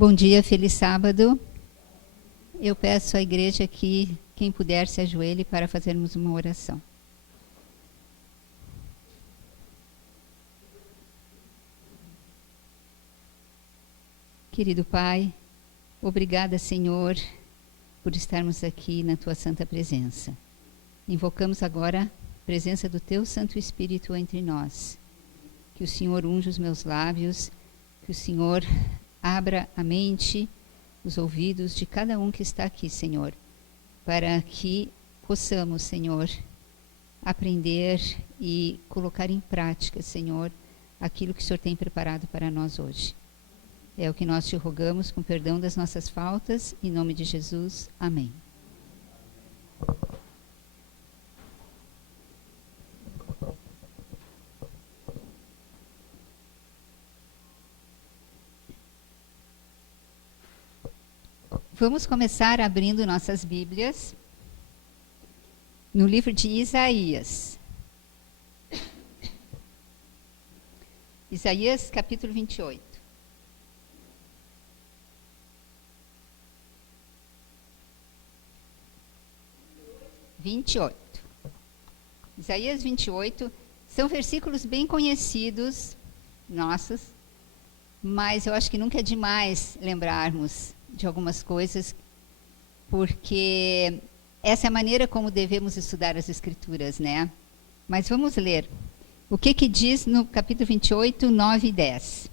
Bom dia, feliz sábado. Eu peço à igreja que quem puder se ajoelhe para fazermos uma oração. Querido Pai, obrigada, Senhor, por estarmos aqui na Tua santa presença. Invocamos agora a presença do Teu Santo Espírito entre nós. Que o Senhor unja os meus lábios, que o Senhor abra a mente, os ouvidos de cada um que está aqui, Senhor, para que possamos, Senhor, aprender e colocar em prática, Senhor, aquilo que o Senhor tem preparado para nós hoje. É o que nós te rogamos, com perdão das nossas faltas, em nome de Jesus. Amém. Vamos começar abrindo nossas Bíblias no livro de Isaías. Isaías, capítulo 28. Isaías 28, são versículos bem conhecidos, nossos, mas eu acho que nunca é demais lembrarmos de algumas coisas, porque essa é a maneira como devemos estudar as Escrituras, né? Mas vamos ler. O que diz no capítulo 28, 9 e 10?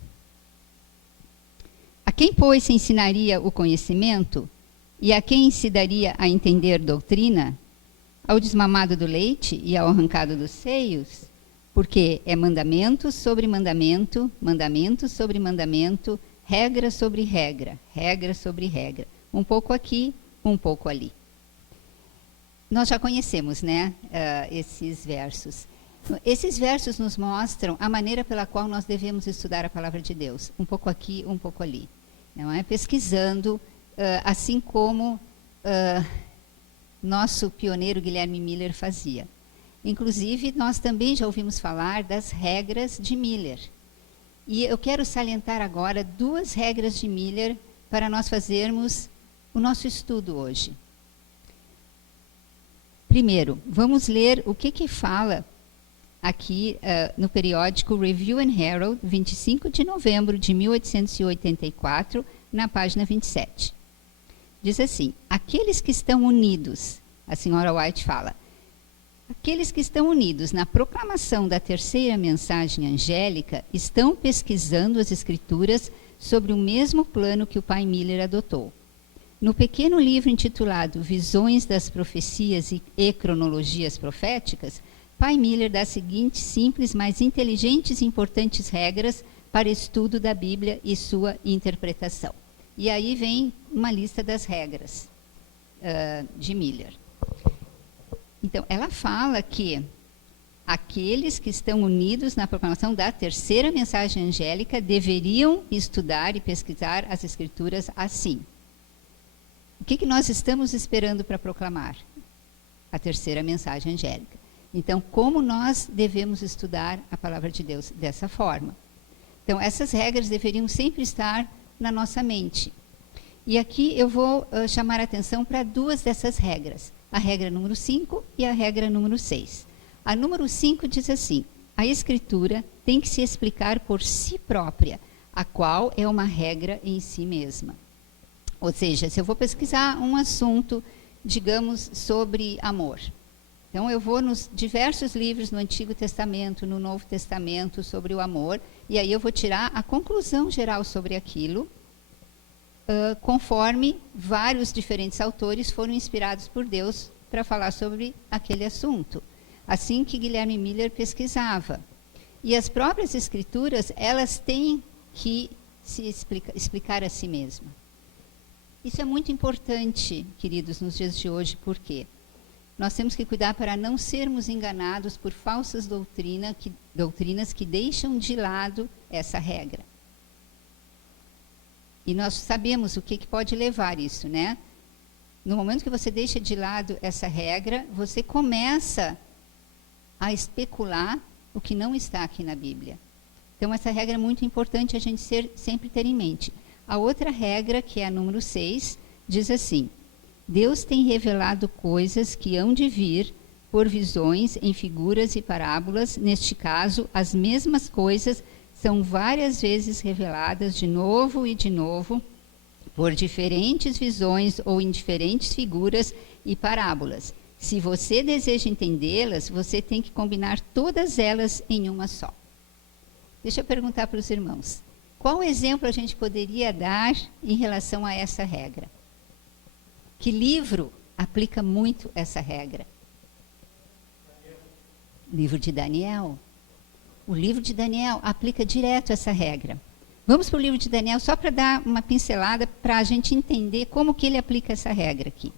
A quem, pois, se ensinaria o conhecimento? E a quem se daria a entender doutrina? Ao desmamado do leite e ao arrancado dos seios? Porque é mandamento sobre mandamento, mandamento sobre mandamento, regra sobre regra, regra sobre regra. Um pouco aqui, um pouco ali. Nós já conhecemos, né, esses versos. Esses versos nos mostram a maneira pela qual nós devemos estudar a palavra de Deus. Um pouco aqui, um pouco ali. Não é? Pesquisando, assim como nosso pioneiro Guilherme Miller fazia. Inclusive, nós também já ouvimos falar das regras de Miller. E eu quero salientar agora duas regras de Miller para nós fazermos o nosso estudo hoje. Primeiro, vamos ler o que fala aqui no periódico Review and Herald, 25 de novembro de 1884, na página 27. Diz assim: aqueles que estão unidos, a senhora White fala, aqueles que estão unidos na proclamação da terceira mensagem angélica estão pesquisando as Escrituras sobre o mesmo plano que o pai Miller adotou. No pequeno livro intitulado Visões das Profecias e Cronologias Proféticas, pai Miller dá as seguintes simples, mas inteligentes e importantes regras para estudo da Bíblia e sua interpretação. E aí vem uma lista das regras de Miller. Então, ela fala que aqueles que estão unidos na proclamação da terceira mensagem angélica deveriam estudar e pesquisar as Escrituras assim. O que nós estamos esperando para proclamar? A terceira mensagem angélica. Então, como nós devemos estudar a palavra de Deus? Dessa forma. Então, essas regras deveriam sempre estar na nossa mente. E aqui eu vou chamar a atenção para duas dessas regras. A regra número 5 e a regra número 6. A número 5 diz assim: a Escritura tem que se explicar por si própria, a qual é uma regra em si mesma. Ou seja, se eu vou pesquisar um assunto, digamos, sobre amor, então eu vou nos diversos livros no Antigo Testamento, no Novo Testamento, sobre o amor, e aí eu vou tirar a conclusão geral sobre aquilo, conforme vários diferentes autores foram inspirados por Deus para falar sobre aquele assunto. Assim que Guilherme Miller pesquisava. E as próprias Escrituras, elas têm que se explicar a si mesmas. Isso é muito importante, queridos, nos dias de hoje, porque nós temos que cuidar para não sermos enganados por falsas doutrinas que deixam de lado essa regra. E nós sabemos o que pode levar isso, né? No momento que você deixa de lado essa regra, você começa a especular o que não está aqui na Bíblia. Então, essa regra é muito importante a gente sempre ter em mente. A outra regra, que é a número 6, diz assim: Deus tem revelado coisas que hão de vir por visões em figuras e parábolas. Neste caso, as mesmas coisas são várias vezes reveladas de novo e de novo por diferentes visões ou em diferentes figuras e parábolas. Se você deseja entendê-las, você tem que combinar todas elas em uma só. Deixa eu perguntar para os irmãos. Qual exemplo a gente poderia dar em relação a essa regra? Que livro aplica muito essa regra? Livro de Daniel. O livro de Daniel aplica direto essa regra. Vamos para o livro de Daniel só para dar uma pincelada para a gente entender como que ele aplica essa regra aqui.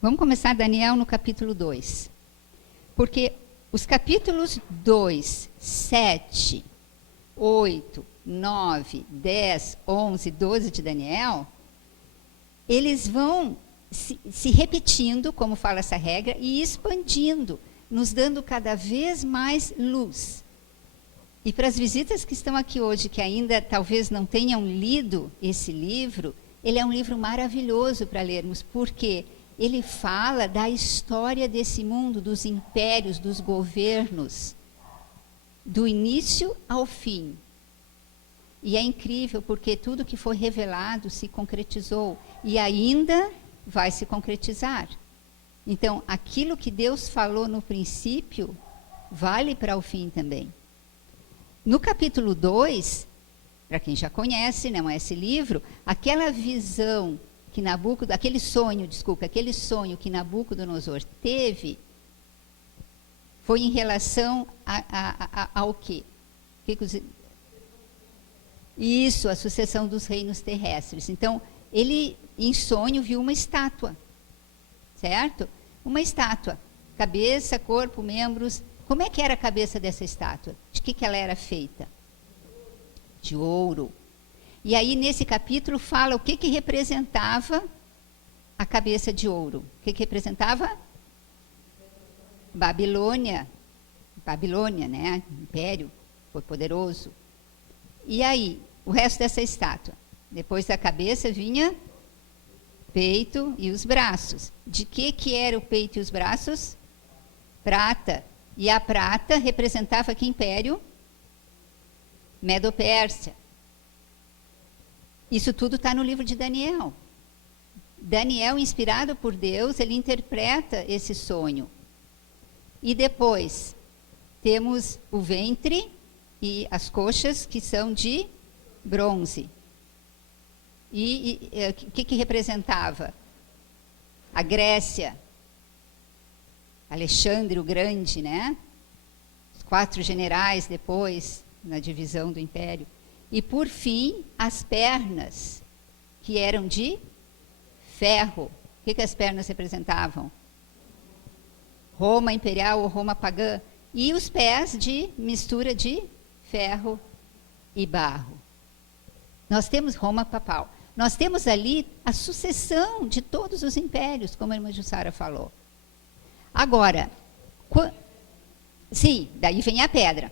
Vamos começar Daniel no capítulo 2. Porque os capítulos 2, 7, 8, 9, 10, 11, 12 de Daniel, eles vão se repetindo, como fala essa regra, e expandindo, nos dando cada vez mais luz. E para as visitas que estão aqui hoje, que ainda talvez não tenham lido esse livro, ele é um livro maravilhoso para lermos, porque ele fala da história desse mundo, dos impérios, dos governos, do início ao fim. E é incrível, porque tudo que foi revelado se concretizou e ainda vai se concretizar. Então, aquilo que Deus falou no princípio, vale para o fim também. No capítulo 2, para quem já conhece, não é esse livro, aquela visão que aquele sonho que Nabucodonosor teve, foi em relação ao quê? Isso, a sucessão dos reinos terrestres. Então, ele, em sonho, viu uma estátua, certo? Uma estátua, cabeça, corpo, membros. Como é que era a cabeça dessa estátua? De que ela era feita? De ouro. E aí, nesse capítulo, fala o que representava a cabeça de ouro. O que representava? Babilônia. Babilônia, né? Império, foi poderoso. E aí, o resto dessa estátua? Depois da cabeça vinha peito e os braços. De que era o peito e os braços? Prata. E a prata representava que império? Medo-Pérsia. Isso tudo está no livro de Daniel. Daniel, inspirado por Deus, ele interpreta esse sonho. E depois, temos o ventre e as coxas, que são de bronze. E o que representava? A Grécia. Alexandre o Grande, né? Os 4 generais depois, na divisão do império. E, por fim, as pernas, que eram de ferro. O que as pernas representavam? Roma imperial ou Roma pagã. E os pés de mistura de ferro e barro. Nós temos Roma papal. Nós temos ali a sucessão de todos os impérios, como a irmã Jussara falou. Agora, sim, daí vem a pedra.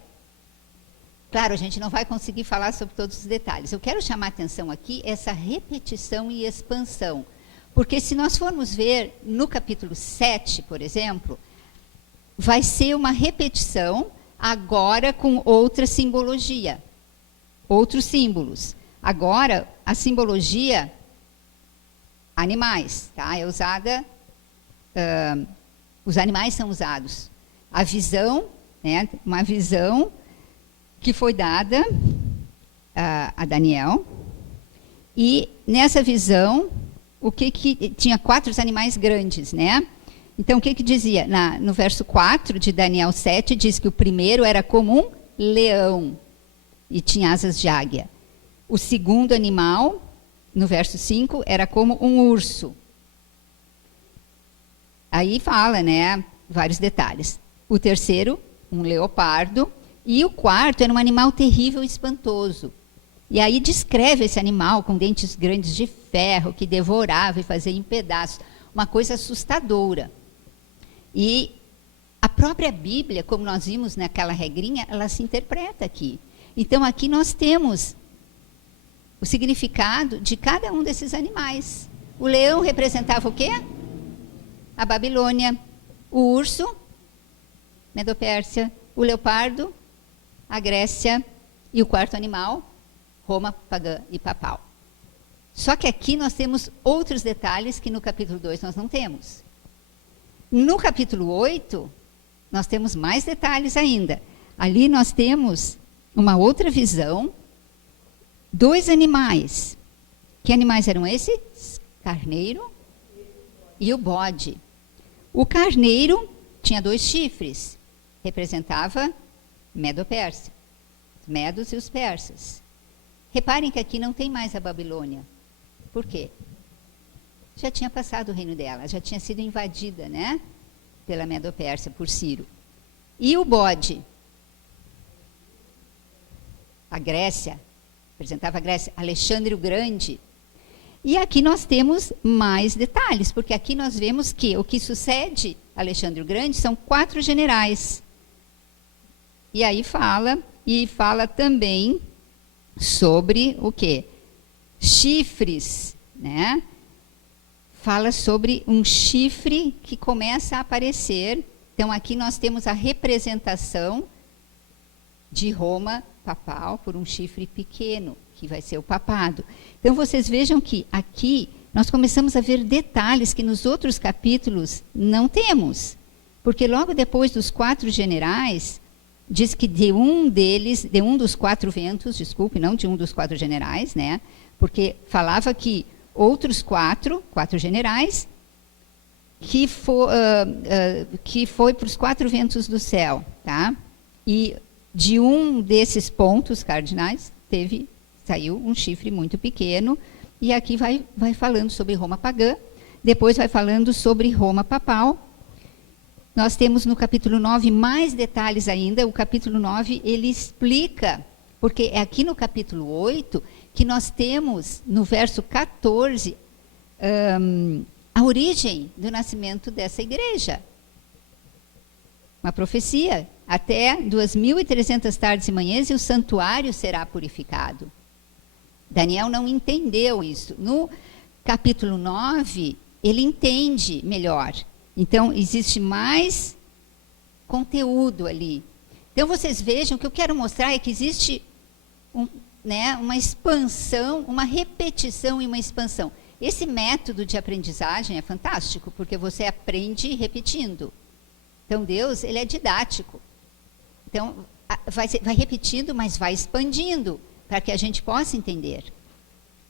Claro, a gente não vai conseguir falar sobre todos os detalhes. Eu quero chamar a atenção aqui essa repetição e expansão. Porque se nós formos ver no capítulo 7, por exemplo, vai ser uma repetição agora com outra simbologia, outros símbolos. Agora, a simbologia animais, tá? É usada, os animais são usados. A visão, né? Uma visão que foi dada a Daniel. E nessa visão, tinha 4 animais grandes, né? Então, o que dizia? No verso 4 de Daniel 7, diz que o primeiro era como um leão e tinha asas de águia. O segundo animal, no verso 5, era como um urso. Aí fala, né, vários detalhes. O terceiro, um leopardo. E o quarto era um animal terrível e espantoso. E aí descreve esse animal com dentes grandes de ferro, que devorava e fazia em pedaços. Uma coisa assustadora. E a própria Bíblia, como nós vimos naquela regrinha, ela se interpreta aqui. Então, aqui nós temos o significado de cada um desses animais. O leão representava o quê? A Babilônia. O urso, Medo-Pérsia. O leopardo, a Grécia. E o quarto animal, Roma pagã e papal. Só que aqui nós temos outros detalhes que no capítulo 2 nós não temos. No capítulo 8, nós temos mais detalhes ainda. Ali nós temos uma outra visão, 2 animais. Que animais eram esses? Carneiro e o bode. O carneiro tinha 2 chifres, representava Medo-Pérsia, os medos e os persas. Reparem que aqui não tem mais a Babilônia. Por quê? Já tinha passado o reino dela, já tinha sido invadida, né? Pela Medo-Pérsia, por Ciro. E o bode? A Grécia, representava a Grécia, Alexandre o Grande. E aqui nós temos mais detalhes, porque aqui nós vemos que o que sucede a Alexandre o Grande são 4 generais. E aí fala também sobre o quê? Chifres, né? Fala sobre um chifre que começa a aparecer. Então, aqui nós temos a representação de Roma papal por um chifre pequeno, que vai ser o papado. Então, vocês vejam que aqui nós começamos a ver detalhes que nos outros capítulos não temos. Porque logo depois dos 4 generais, diz que de um dos 4 ventos, desculpe, não de um dos 4 generais, né? Porque falava que outros 4 generais, que foi para os 4 ventos do céu, tá? E de um desses pontos cardinais, saiu um chifre muito pequeno, e aqui vai falando sobre Roma pagã, depois vai falando sobre Roma papal. Nós temos no capítulo 9 mais detalhes ainda. O capítulo 9, ele explica, porque é aqui no capítulo 8 que nós temos, no verso 14, a origem do nascimento dessa igreja. Uma profecia. Até 2.300 tardes e manhãs e o santuário será purificado. Daniel não entendeu isso. No capítulo 9, ele entende melhor. Então, existe mais conteúdo ali. Então, vocês vejam, o que eu quero mostrar é que existe uma expansão, uma repetição e uma expansão. Esse método de aprendizagem é fantástico, porque você aprende repetindo. Então, Deus, ele é didático. Então, vai repetindo, mas vai expandindo, para que a gente possa entender.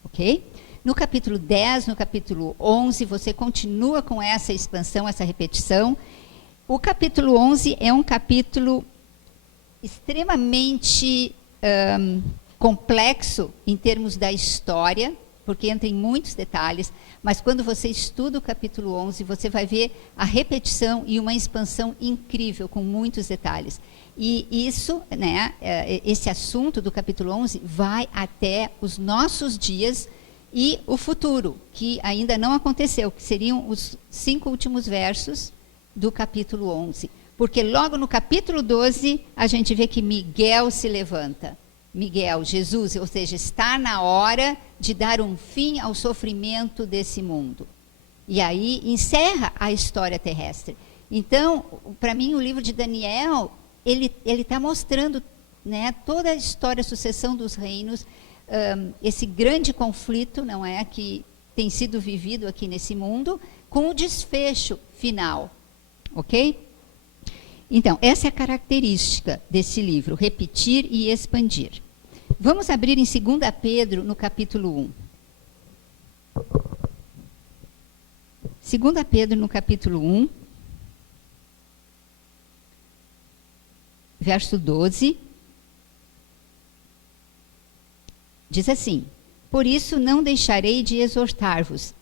Ok? No capítulo 10, no capítulo 11, você continua com essa expansão, essa repetição. O capítulo 11 é um capítulo extremamente complexo em termos da história, porque entra em muitos detalhes, mas quando você estuda o capítulo 11, você vai ver a repetição e uma expansão incrível, com muitos detalhes. E isso, esse assunto do capítulo 11 vai até os nossos dias e o futuro, que ainda não aconteceu, que seriam os 5 últimos versos do capítulo 11. Porque logo no capítulo 12, a gente vê que Miguel se levanta. Miguel, Jesus, ou seja, está na hora de dar um fim ao sofrimento desse mundo. E aí encerra a história terrestre. Então, para mim, o livro de Daniel, ele está mostrando, toda a história, a sucessão dos reinos, esse grande conflito, não é, que tem sido vivido aqui nesse mundo, com o desfecho final. Ok? Então, essa é a característica desse livro, repetir e expandir. Vamos abrir em 2 Pedro, no capítulo 1. 2 Pedro, no capítulo 1, verso 12, diz assim: por isso não deixarei de exortar-vos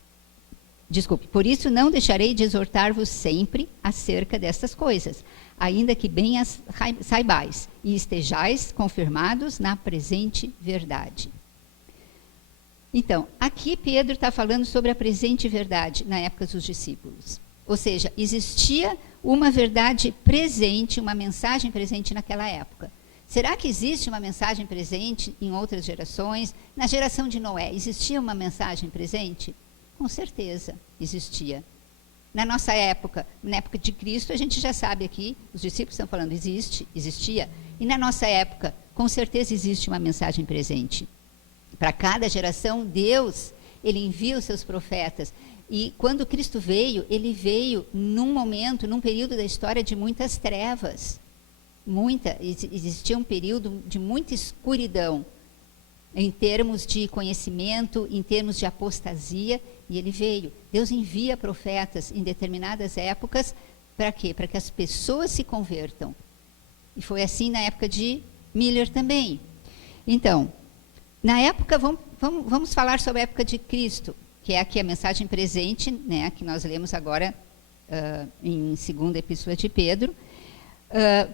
sempre acerca destas coisas, ainda que bem as saibais, e estejais confirmados na presente verdade. Então, aqui Pedro está falando sobre a presente verdade na época dos discípulos. Ou seja, existia uma verdade presente, uma mensagem presente naquela época. Será que existe uma mensagem presente em outras gerações? Na geração de Noé, existia uma mensagem presente? Com certeza existia. Na nossa época, na época de Cristo, a gente já sabe aqui, os discípulos estão falando, existia. E na nossa época, com certeza existe uma mensagem presente. Para cada geração, Deus, ele envia os seus profetas. E quando Cristo veio, ele veio num momento, num período da história de muitas trevas. Existia um período de muita escuridão, em termos de conhecimento, em termos de apostasia, e ele veio. Deus envia profetas em determinadas épocas, para quê? Para que as pessoas se convertam. E foi assim na época de Miller também. Então, na época, vamos falar sobre a época de Cristo, que é aqui a mensagem presente, né, que nós lemos agora em 2ª Epístola de Pedro.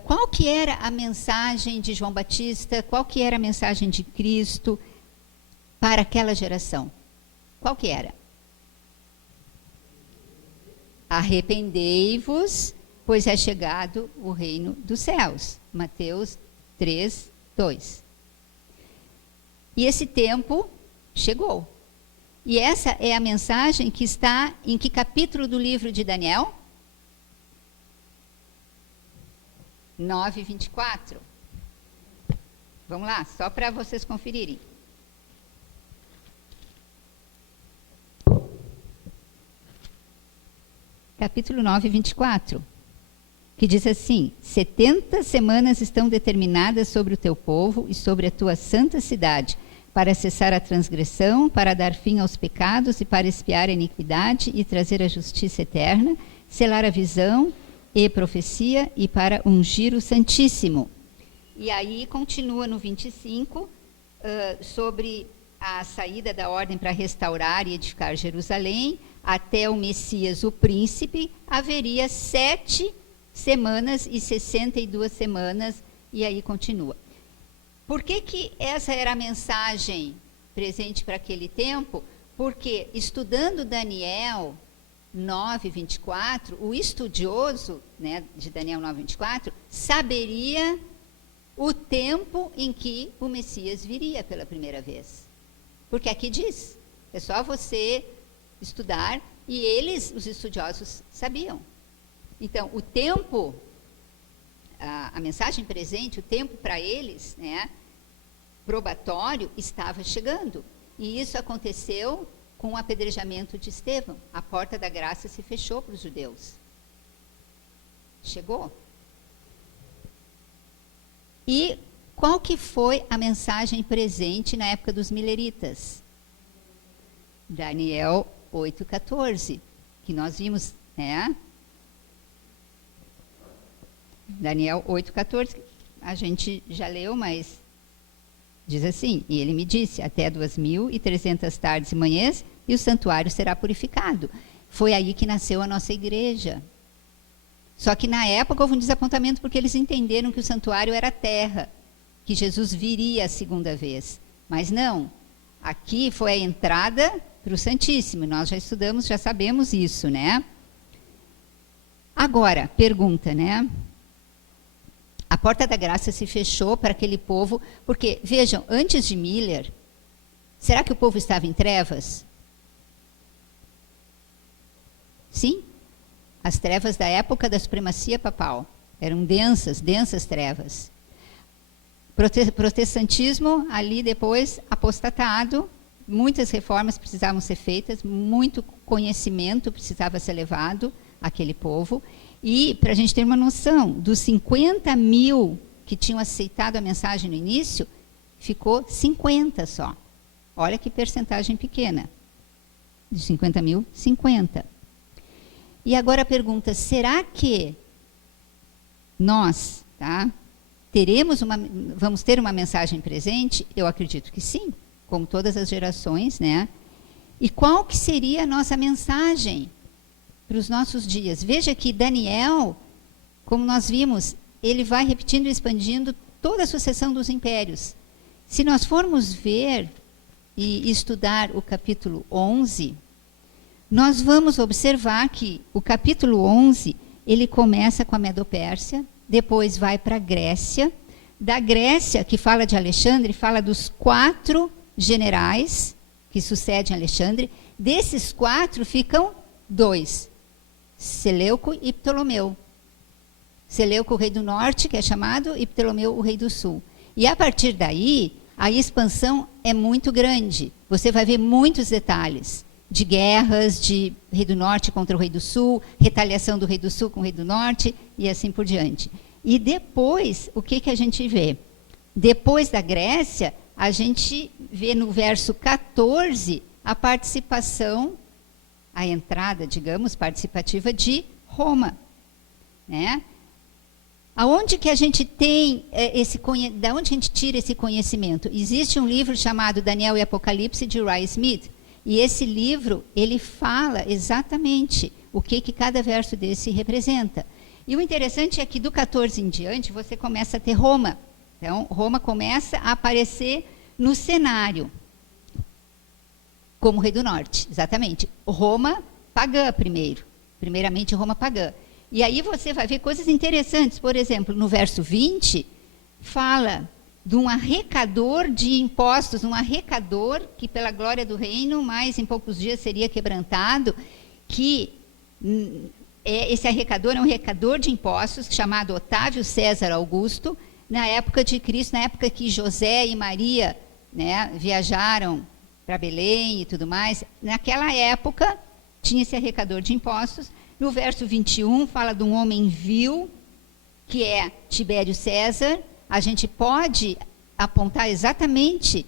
Qual que era a mensagem de João Batista? Qual que era a mensagem de Cristo para aquela geração? Qual que era? Arrependei-vos, pois é chegado o reino dos céus. Mateus 3:2. E esse tempo chegou. E essa é a mensagem que está em que capítulo do livro de Daniel? 9:24. Vamos lá, só para vocês conferirem. Capítulo 9:24, que diz assim: 70 semanas estão determinadas sobre o teu povo e sobre a tua santa cidade, para cessar a transgressão, para dar fim aos pecados e para expiar a iniquidade e trazer a justiça eterna, selar a visão e profecia e para ungir o Santíssimo. E aí continua no 25, sobre a saída da ordem para restaurar e edificar Jerusalém, até o Messias, o príncipe, haveria 7 semanas e 62 semanas, e aí continua. Por que essa era a mensagem presente para aquele tempo? Porque estudando Daniel 9:24, o estudioso, né, de Daniel 9:24, saberia o tempo em que o Messias viria pela primeira vez. Porque aqui diz, é só você estudar, e eles, os estudiosos, sabiam. Então, o tempo, a mensagem presente, o tempo para eles, né, probatório, estava chegando. E isso aconteceu com o apedrejamento de Estevão. A porta da graça se fechou para os judeus. Chegou. E qual que foi a mensagem presente na época dos mileritas? Daniel 8:14, que nós vimos, né? Daniel 8:14, a gente já leu, mas diz assim: e ele me disse, até 2.300 tardes e manhãs, e o santuário será purificado. Foi aí que nasceu a nossa igreja. Só que na época houve um desapontamento, porque eles entenderam que o santuário era a terra, que Jesus viria a segunda vez. Mas não, aqui foi a entrada para o Santíssimo. Nós já estudamos, já sabemos isso, né? Agora, pergunta, né? A porta da graça se fechou para aquele povo, porque, vejam, antes de Miller, será que o povo estava em trevas? Sim, as trevas da época da supremacia papal. Eram densas, densas trevas. Protestantismo, ali depois, apostatado, muitas reformas precisavam ser feitas, muito conhecimento precisava ser levado àquele povo. E, para a gente ter uma noção, dos 50.000 que tinham aceitado a mensagem no início, ficou 50 só. Olha que percentagem pequena. De 50.000, 50. E agora a pergunta, será que nós, tá, vamos ter uma mensagem presente? Eu acredito que sim, como todas as gerações, né? E qual que seria a nossa mensagem para os nossos dias? Veja que Daniel, como nós vimos, ele vai repetindo e expandindo toda a sucessão dos impérios. Se nós formos ver e estudar o capítulo 11, nós vamos observar que o capítulo 11, ele começa com a Medopérsia, depois vai para a Grécia, Da Grécia, que fala de Alexandre, fala dos 4 generais que sucedem Alexandre. Desses 4 ficam 2, Seleuco e Ptolomeu. Seleuco, o rei do norte, que é chamado, e Ptolomeu, o rei do sul. E a partir daí, a expansão é muito grande. Você vai ver muitos detalhes de guerras, de rei do norte contra o rei do sul, retaliação do rei do sul com o rei do norte, e assim por diante. E depois, o que a gente vê? Depois da Grécia, a gente vê no verso 14 a participação, a entrada, digamos, participativa de Roma, né? Aonde que a gente tem da onde a gente tira esse conhecimento? Existe um livro chamado Daniel e Apocalipse, de Ray Smith, e esse livro, ele fala exatamente o que cada verso desse representa. E o interessante é que do 14 em diante, você começa a ter Roma. Então, Roma começa a aparecer no cenário, como rei do norte, exatamente. Roma pagã primeiramente Roma pagã. E aí você vai ver coisas interessantes. Por exemplo, no verso 20, fala de um arrecadador de impostos, um arrecadador que pela glória do reino, mas em poucos dias seria quebrantado, que esse arrecadador é um arrecadador de impostos, chamado Otávio César Augusto, na época de Cristo, na época que José e Maria, né, viajaram para Belém e tudo mais. Naquela época, tinha esse arrecadador de impostos. No verso 21, fala de um homem vil, que é Tibério César. A gente pode apontar exatamente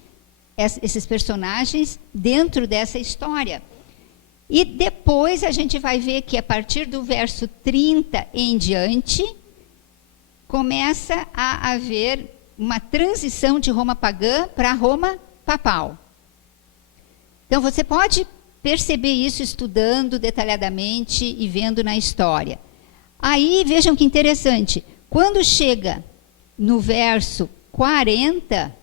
esses personagens dentro dessa história. E depois a gente vai ver que a partir do verso 30 em diante, começa a haver uma transição de Roma pagã para Roma papal. Então você pode perceber isso estudando detalhadamente e vendo na história. Aí vejam que interessante, quando chega no verso 40,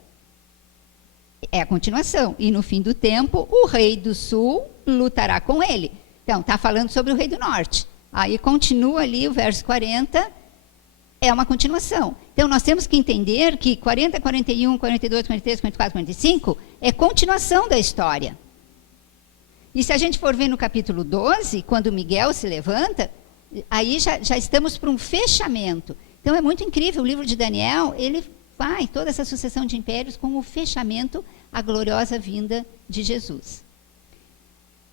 é a continuação, e no fim do tempo o rei do sul lutará com ele. Então está falando sobre o rei do norte. Aí continua ali o verso 40, é uma continuação. Então nós temos que entender que 40, 41, 42, 43, 44, 45 é continuação da história. E se a gente for ver no capítulo 12, quando Miguel se levanta, aí já estamos para um fechamento. Então é muito incrível, o livro de Daniel, ele vai toda essa sucessão de impérios com o fechamento, a gloriosa vinda de Jesus.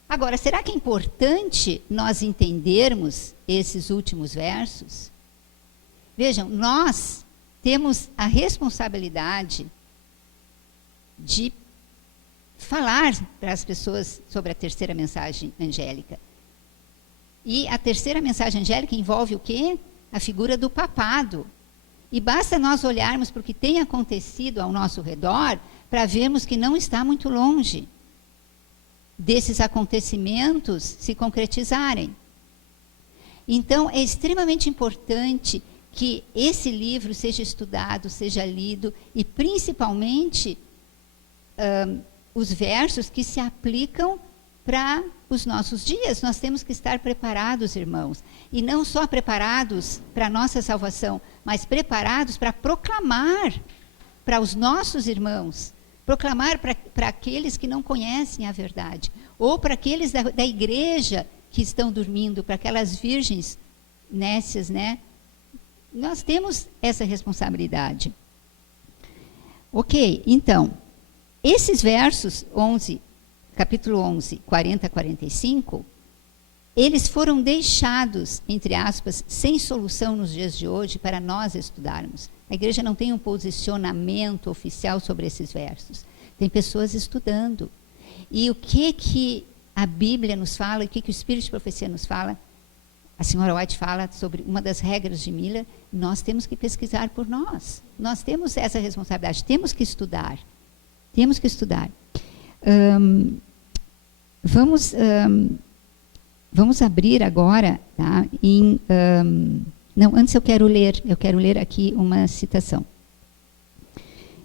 Agora, será que é importante nós entendermos esses últimos versos? Vejam, nós temos a responsabilidade de falar para as pessoas sobre a terceira mensagem angélica. E a terceira mensagem angélica envolve o quê? A figura do papado. E basta nós olharmos para o que tem acontecido ao nosso redor para vermos que não está muito longe desses acontecimentos se concretizarem. Então, é extremamente importante que esse livro seja estudado, seja lido, e principalmente os versos que se aplicam para os nossos dias. Nós temos que estar preparados, irmãos, e não só preparados para a nossa salvação, mas preparados para proclamar para os nossos irmãos, proclamar para aqueles que não conhecem a verdade, ou para aqueles da igreja que estão dormindo, para aquelas virgens nécias, né? Nós temos essa responsabilidade. Ok, então, esses versos 11, capítulo 11, 40 a 45, eles foram deixados, entre aspas, sem solução nos dias de hoje para nós estudarmos. A igreja não tem um posicionamento oficial sobre esses versos. Tem pessoas estudando. E o que a Bíblia nos fala, o que o Espírito de Profecia nos fala, a senhora White fala sobre uma das regras de Miller, nós temos que pesquisar por nós. Nós temos essa responsabilidade, temos que estudar. Temos que estudar. Vamos abrir agora, tá? Não, antes eu quero ler aqui uma citação,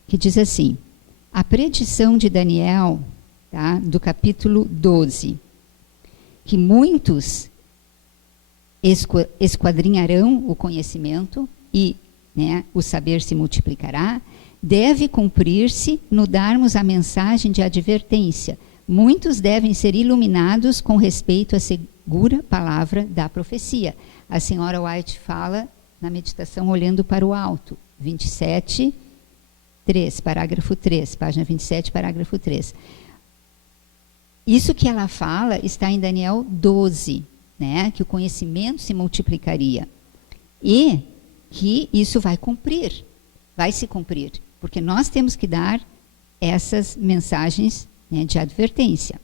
que diz assim: a predição de Daniel, tá? Do capítulo 12, que muitos esquadrinharão o conhecimento e né, o saber se multiplicará, deve cumprir-se no darmos a mensagem de advertência. Muitos devem ser iluminados com respeito à segura palavra da profecia. A senhora White fala na meditação olhando para o alto, 27, 3, parágrafo 3, página 27, parágrafo 3. Isso que ela fala está em Daniel 12, né, que o conhecimento se multiplicaria. E que isso vai se cumprir, porque nós temos que dar essas mensagens, né, de advertência.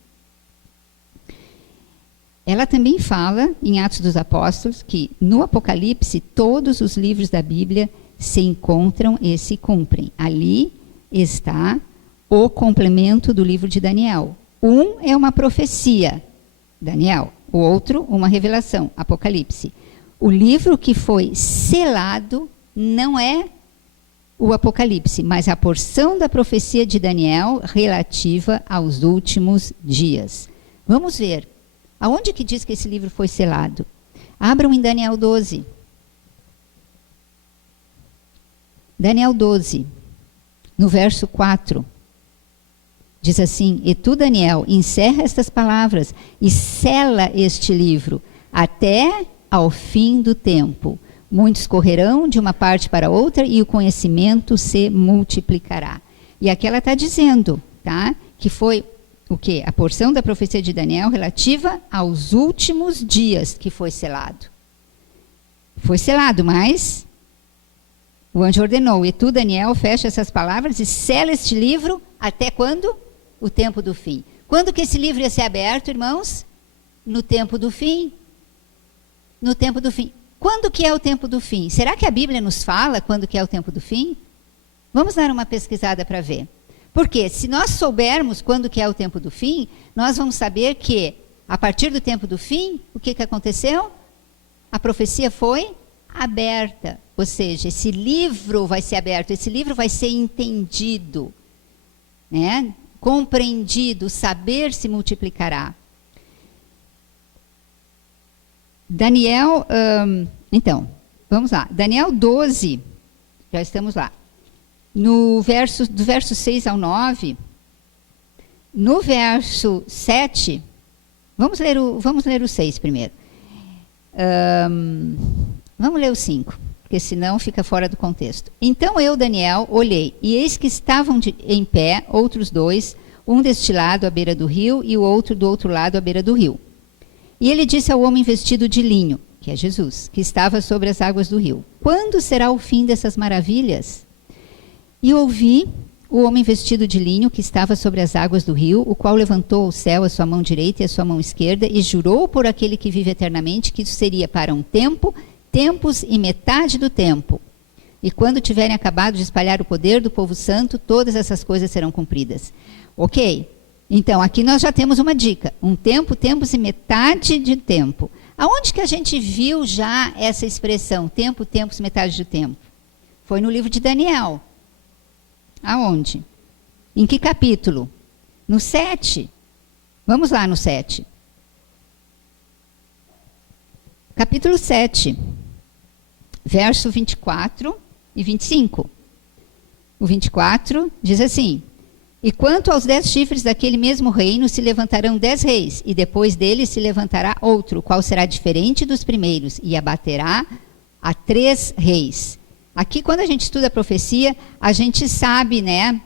Ela também fala, em Atos dos Apóstolos, que no Apocalipse todos os livros da Bíblia se encontram e se cumprem. Ali está o complemento do livro de Daniel. Um é uma profecia, Daniel. O outro, uma revelação, Apocalipse. O livro que foi selado não é o Apocalipse, mas a porção da profecia de Daniel relativa aos últimos dias. Vamos ver. Aonde que diz que esse livro foi selado? Abram em Daniel 12. Daniel 12, no verso 4. Diz assim: E tu, Daniel, encerra estas palavras e sela este livro até ao fim do tempo. Muitos correrão de uma parte para outra e o conhecimento se multiplicará. E aqui ela está dizendo, tá, que foi o quê? A porção da profecia de Daniel relativa aos últimos dias que foi selado. Foi selado, mas o anjo ordenou: E tu, Daniel, fecha essas palavras e sela este livro até quando? O tempo do fim. Quando que esse livro ia ser aberto, irmãos? No tempo do fim. No tempo do fim. Quando que é o tempo do fim? Será que a Bíblia nos fala quando que é o tempo do fim? Vamos dar uma pesquisada para ver. Porque se nós soubermos quando que é o tempo do fim, nós vamos saber que, a partir do tempo do fim, o que aconteceu? A profecia foi aberta. Ou seja, esse livro vai ser aberto, esse livro vai ser entendido, né? Compreendido, o saber se multiplicará. Daniel, então, vamos lá. Daniel 12, já estamos lá. Do verso 6 ao 9, no verso 7, vamos ler o 6 primeiro. Vamos ler o 5, porque senão fica fora do contexto. Então eu, Daniel, olhei, e eis que estavam em pé outros dois, um deste lado à beira do rio e o outro do outro lado à beira do rio. E ele disse ao homem vestido de linho, que é Jesus, que estava sobre as águas do rio: Quando será o fim dessas maravilhas? E ouvi o homem vestido de linho que estava sobre as águas do rio, o qual levantou ao céu a sua mão direita e a sua mão esquerda e jurou por aquele que vive eternamente que isso seria para um tempo, tempos e metade do tempo. E quando tiverem acabado de espalhar o poder do povo santo, todas essas coisas serão cumpridas. Ok? Então, aqui nós já temos uma dica. Um tempo, tempos e metade de tempo. Aonde que a gente viu já essa expressão? Tempo, tempos, metade do tempo. Foi no livro de Daniel. Aonde? Em que capítulo? No 7. Vamos lá no 7. Capítulo 7. Verso 24 e 25. O 24 diz assim: E quanto aos 10 chifres daquele mesmo reino, se levantarão 10 reis, e depois deles se levantará outro, qual será diferente dos primeiros, e abaterá a 3 reis. Aqui, quando a gente estuda a profecia, a gente sabe, né,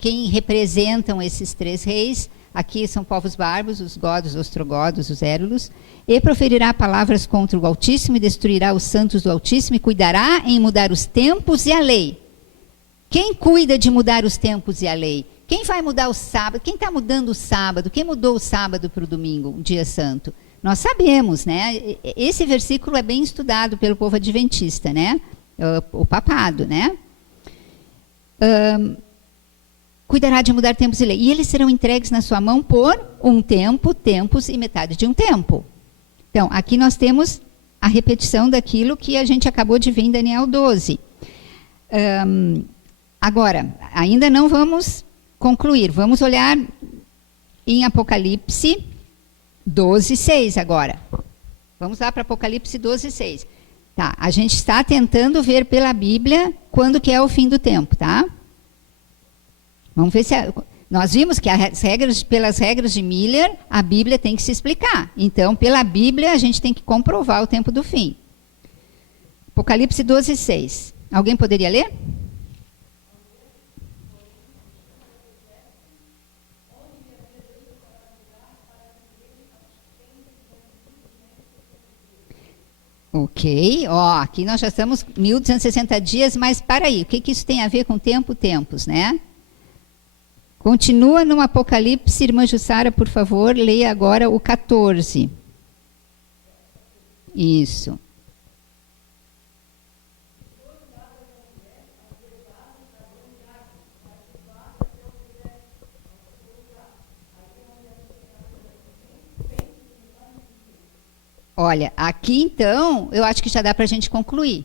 quem representam esses 3 reis. Aqui são povos bárbaros, os godos, os ostrogodos, os érulos. E proferirá palavras contra o Altíssimo, e destruirá os santos do Altíssimo, e cuidará em mudar os tempos e a lei. Quem cuida de mudar os tempos e a lei? Quem vai mudar o sábado? Quem está mudando o sábado? Quem mudou o sábado para o domingo, o dia santo? Nós sabemos, né? Esse versículo é bem estudado pelo povo adventista, né? O papado, né? Cuidará de mudar tempos e lei. E eles serão entregues na sua mão por um tempo, tempos e metade de um tempo. Então, aqui nós temos a repetição daquilo que a gente acabou de ver em Daniel 12. Agora, ainda não vamos concluir. Vamos olhar em Apocalipse 12, 6 agora. Vamos lá para Apocalipse 12, 6. Tá, a gente está tentando ver pela Bíblia quando que é o fim do tempo, tá? Vamos ver se... Nós vimos que pelas regras de Miller, a Bíblia tem que se explicar. Então, pela Bíblia, a gente tem que comprovar o tempo do fim. Apocalipse 12, 6. Alguém poderia ler? Ok, ó, aqui nós já estamos 1260 dias, mas para aí, o que isso tem a ver com tempo, tempos, né? Continua no Apocalipse, irmã Jussara, por favor, leia agora o 14. Isso. Olha, aqui então, eu acho que já dá para a gente concluir.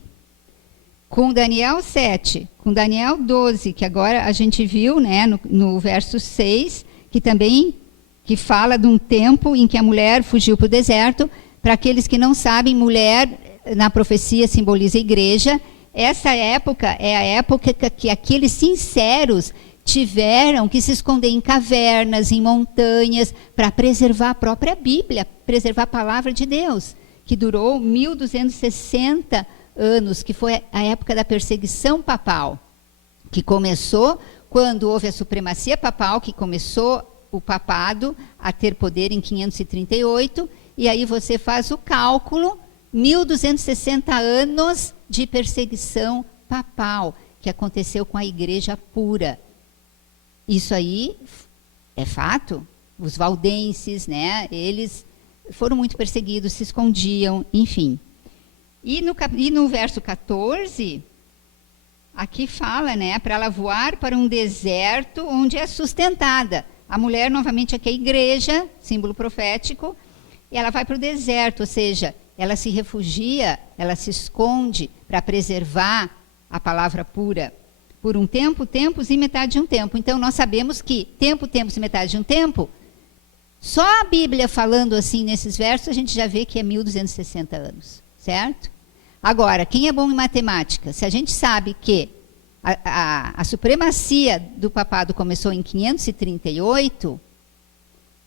Com Daniel 7, com Daniel 12, que agora a gente viu, né, no verso 6, que também que fala de um tempo em que a mulher fugiu para o deserto. Para aqueles que não sabem, mulher na profecia simboliza a igreja. Essa época é a época que aqueles sinceros tiveram que se esconder em cavernas, em montanhas, para preservar a própria Bíblia, preservar a palavra de Deus, que durou 1260 anos, que foi a época da perseguição papal, que começou quando houve a supremacia papal, que começou o papado a ter poder em 538, e aí você faz o cálculo, 1260 anos de perseguição papal, que aconteceu com a igreja pura. Isso aí é fato. Os valdenses, né, eles foram muito perseguidos, se escondiam, enfim. E no verso 14, aqui fala, né, para ela voar para um deserto onde é sustentada. A mulher, novamente, aqui é a igreja, símbolo profético, e ela vai para o deserto, ou seja, ela se refugia, ela se esconde para preservar a palavra pura. Por um tempo, tempos e metade de um tempo. Então, nós sabemos que tempo, tempos e metade de um tempo, só a Bíblia falando assim nesses versos, a gente já vê que é 1260 anos, certo? Agora, quem é bom em matemática? Se a gente sabe que a supremacia do papado começou em 538,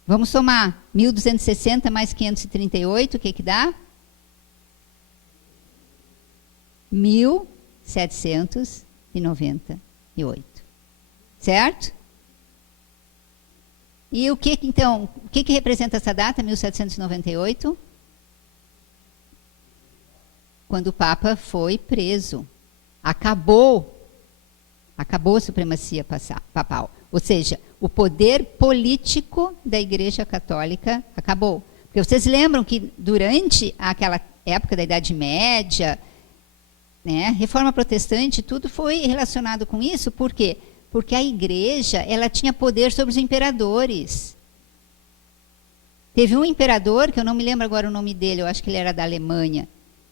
vamos somar 1260 mais 538, o que dá? 1798, certo? E o que então, o que representa essa data, 1798? Quando o Papa foi preso. Acabou a supremacia papal. Ou seja, o poder político da Igreja Católica acabou. Porque vocês lembram que durante aquela época da Idade Média, né, Reforma Protestante, tudo foi relacionado com isso. Por quê? Porque a Igreja, ela tinha poder sobre os imperadores. Teve um imperador, que eu não me lembro agora o nome dele, eu acho que ele era da Alemanha,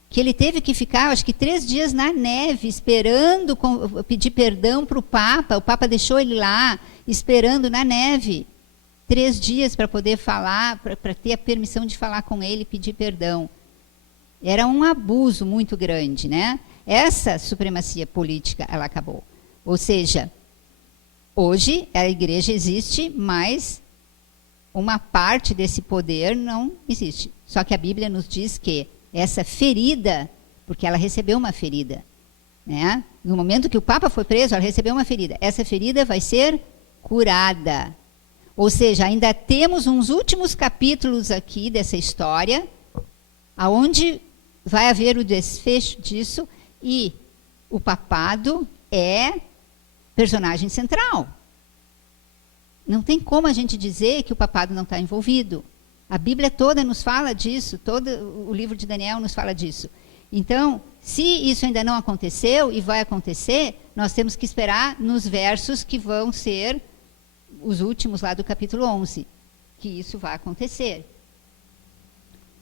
que ele teve que ficar, acho que 3 dias na neve, esperando pedir perdão para o Papa deixou ele lá, esperando na neve, 3 dias para poder falar, para ter a permissão de falar com ele e pedir perdão. Era um abuso muito grande, né? Essa supremacia política, ela acabou. Ou seja, hoje a igreja existe, mas uma parte desse poder não existe. Só que a Bíblia nos diz que essa ferida, porque ela recebeu uma ferida, né? No momento que o Papa foi preso, ela recebeu uma ferida. Essa ferida vai ser curada. Ou seja, ainda temos uns últimos capítulos aqui dessa história, aonde vai haver o desfecho disso, e o papado é personagem central. Não tem como a gente dizer que o papado não está envolvido. A Bíblia toda nos fala disso, todo o livro de Daniel nos fala disso. Então, se isso ainda não aconteceu e vai acontecer, nós temos que esperar nos versos que vão ser os últimos lá do capítulo 11, que isso vai acontecer.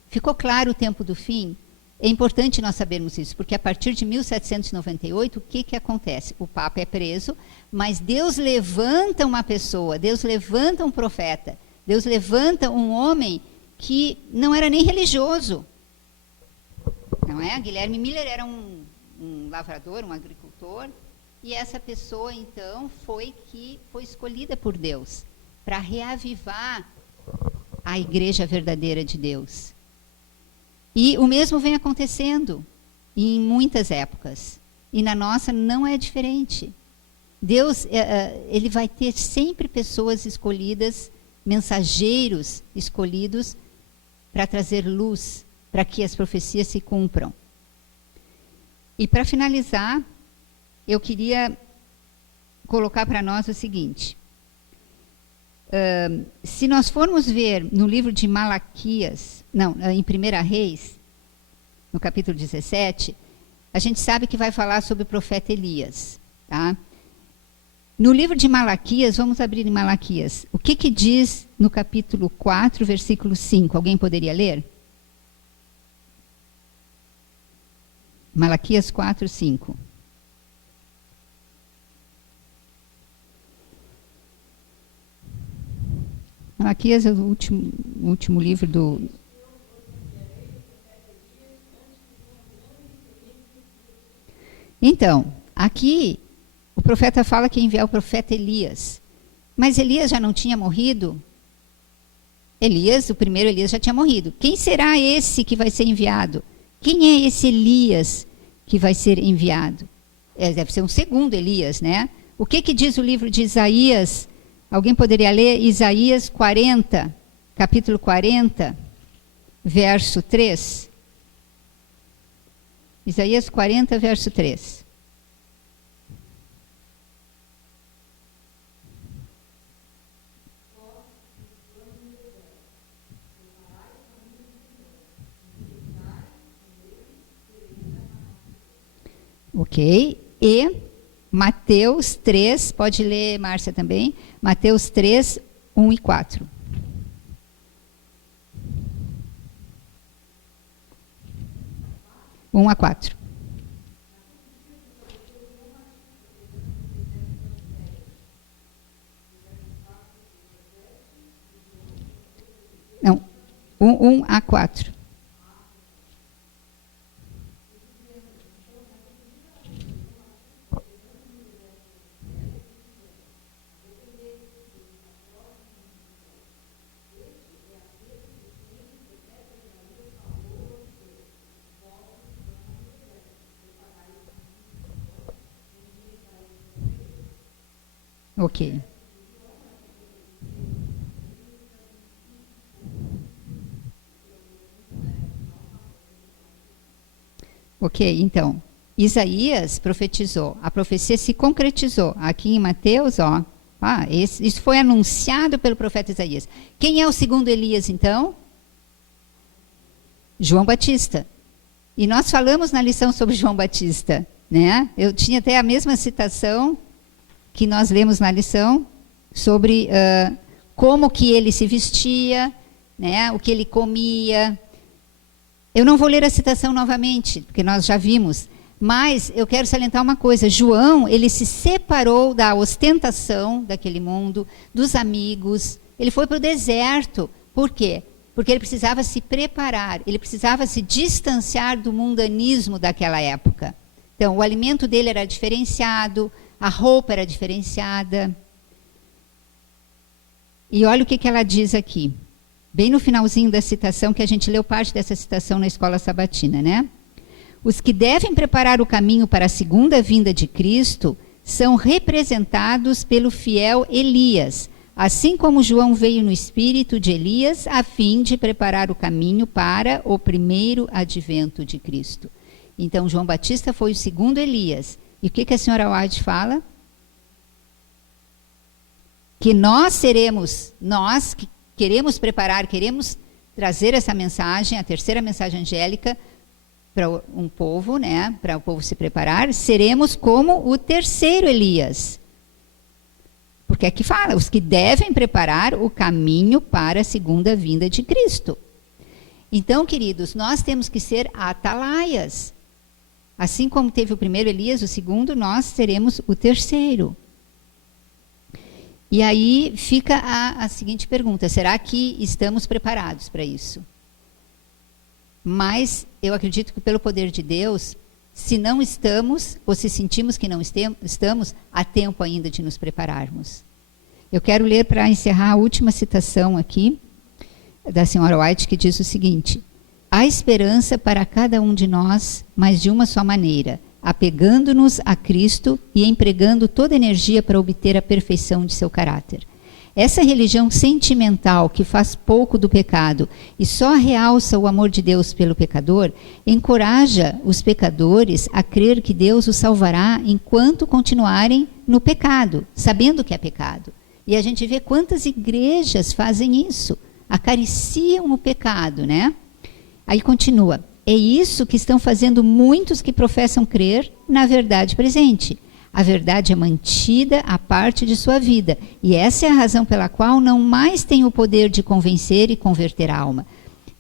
Ficou claro o tempo do fim? É importante nós sabermos isso, porque a partir de 1798, o que acontece? O Papa é preso, mas Deus levanta uma pessoa, Deus levanta um profeta, Deus levanta um homem que não era nem religioso. não é? Guilherme Miller era um lavrador, um agricultor, e essa pessoa, então, foi escolhida por Deus para reavivar a igreja verdadeira de Deus. E o mesmo vem acontecendo em muitas épocas. E na nossa não é diferente. Deus, ele vai ter sempre pessoas escolhidas, mensageiros escolhidos para trazer luz, para que as profecias se cumpram. E para finalizar, eu queria colocar para nós o seguinte. Se nós formos ver no livro de Malaquias, em 1 Reis, no capítulo 17, a gente sabe que vai falar sobre o profeta Elias. Tá? No livro de Malaquias, vamos abrir em Malaquias. O que diz no capítulo 4, versículo 5? Alguém poderia ler? Malaquias 4, 5. Malaquias é o último livro do... Então, aqui o profeta fala que ia enviar o profeta Elias. Mas Elias já não tinha morrido? O primeiro Elias já tinha morrido. Quem será esse que vai ser enviado? Quem é esse Elias que vai ser enviado? Deve ser um segundo Elias, né? O que diz o livro de Isaías? Alguém poderia ler Isaías 40, capítulo 40, verso 3? Isaías 40, verso 3. Ok. E Mateus 3, pode ler, Márcia, também. Mateus 3, 1 e 4. Um a 4. Não, 1 a 4. Ok. Ok, então, Isaías profetizou, a profecia se concretizou. Aqui em Mateus, isso foi anunciado pelo profeta Isaías. Quem é o segundo Elias, então? João Batista. E nós falamos na lição sobre João Batista, né? Eu tinha até a mesma citação que nós lemos na lição, sobre como que ele se vestia, né, o que ele comia. Eu não vou ler a citação novamente, porque nós já vimos, mas eu quero salientar uma coisa. João, ele se separou da ostentação daquele mundo, dos amigos, ele foi para o deserto. Por quê? Porque ele precisava se preparar, ele precisava se distanciar do mundanismo daquela época. Então, o alimento dele era diferenciado, a roupa era diferenciada. E olha o que ela diz aqui, bem no finalzinho da citação, que a gente leu parte dessa citação na escola sabatina, né? Os que devem preparar o caminho para a segunda vinda de Cristo são representados pelo fiel Elias, assim como João veio no espírito de Elias, a fim de preparar o caminho para o primeiro advento de Cristo. Então, João Batista foi o segundo Elias. E o que a senhora Ward fala? Que nós que queremos preparar, queremos trazer essa mensagem, a terceira mensagem angélica, para um povo, né, para o povo se preparar, seremos como o terceiro Elias. Porque aqui fala, os que devem preparar o caminho para a segunda vinda de Cristo. Então, queridos, nós temos que ser atalaias. Assim como teve o primeiro Elias, o segundo, nós seremos o terceiro. E aí fica a seguinte pergunta: será que estamos preparados para isso? mas eu acredito que pelo poder de Deus, se não estamos, ou se sentimos que não estamos, há tempo ainda de nos prepararmos. Eu quero ler para encerrar a última citação aqui, da senhora White, que diz o seguinte: há esperança para cada um de nós, mas de uma só maneira, apegando-nos a Cristo e empregando toda energia para obter a perfeição de seu caráter. Essa religião sentimental que faz pouco do pecado e só realça o amor de Deus pelo pecador, encoraja os pecadores a crer que Deus os salvará enquanto continuarem no pecado, sabendo que é pecado. E a gente vê quantas igrejas fazem isso, acariciam o pecado, né? Aí continua: é isso que estão fazendo muitos que professam crer na verdade presente. A verdade é mantida à parte de sua vida, e essa é a razão pela qual não mais tem o poder de convencer e converter a alma.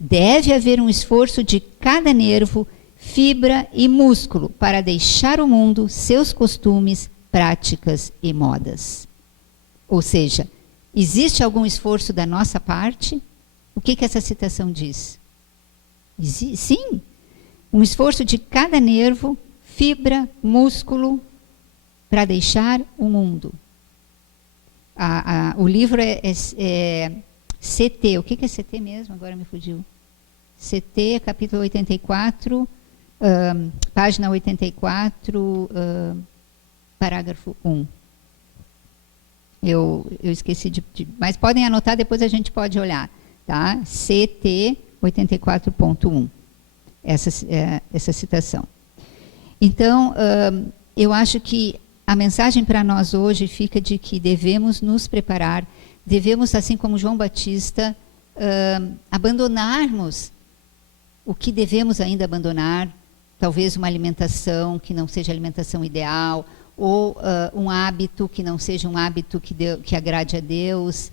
Deve haver um esforço de cada nervo, fibra e músculo para deixar o mundo, seus costumes, práticas e modas. Ou seja, existe algum esforço da nossa parte? O que essa citação diz? Sim, um esforço de cada nervo, fibra, músculo, para deixar o mundo. O livro é CT. O que é CT mesmo? Agora me fugiu. CT, capítulo 84, página 84, parágrafo 1. Eu esqueci mas podem anotar, depois a gente pode olhar. Tá? CT 84.1. Essa citação. Então, eu acho que a mensagem para nós hoje fica de que devemos nos preparar, devemos, assim como João Batista, abandonarmos o que devemos ainda abandonar, talvez uma alimentação que não seja a alimentação ideal, ou um hábito que não seja um hábito que agrade a Deus,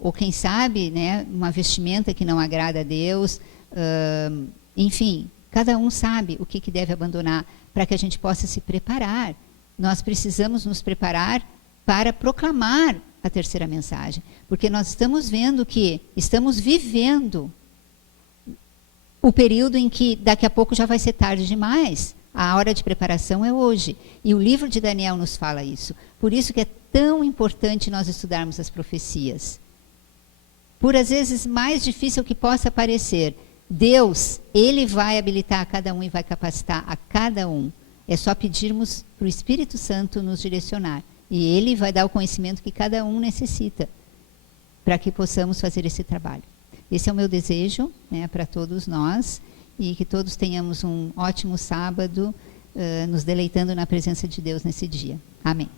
ou quem sabe, né, uma vestimenta que não agrada a Deus, enfim, cada um sabe o que deve abandonar para que a gente possa se preparar. Nós precisamos nos preparar para proclamar a terceira mensagem, porque nós estamos vendo que estamos vivendo o período em que daqui a pouco já vai ser tarde demais. A hora de preparação é hoje. E o livro de Daniel nos fala isso. Por isso que é tão importante nós estudarmos as profecias. Por às vezes mais difícil que possa parecer, Deus, Ele vai habilitar a cada um e vai capacitar a cada um. É só pedirmos para o Espírito Santo nos direcionar. E Ele vai dar o conhecimento que cada um necessita para que possamos fazer esse trabalho. Esse é o meu desejo, né, para todos nós, e que todos tenhamos um ótimo sábado, nos deleitando na presença de Deus nesse dia. Amém.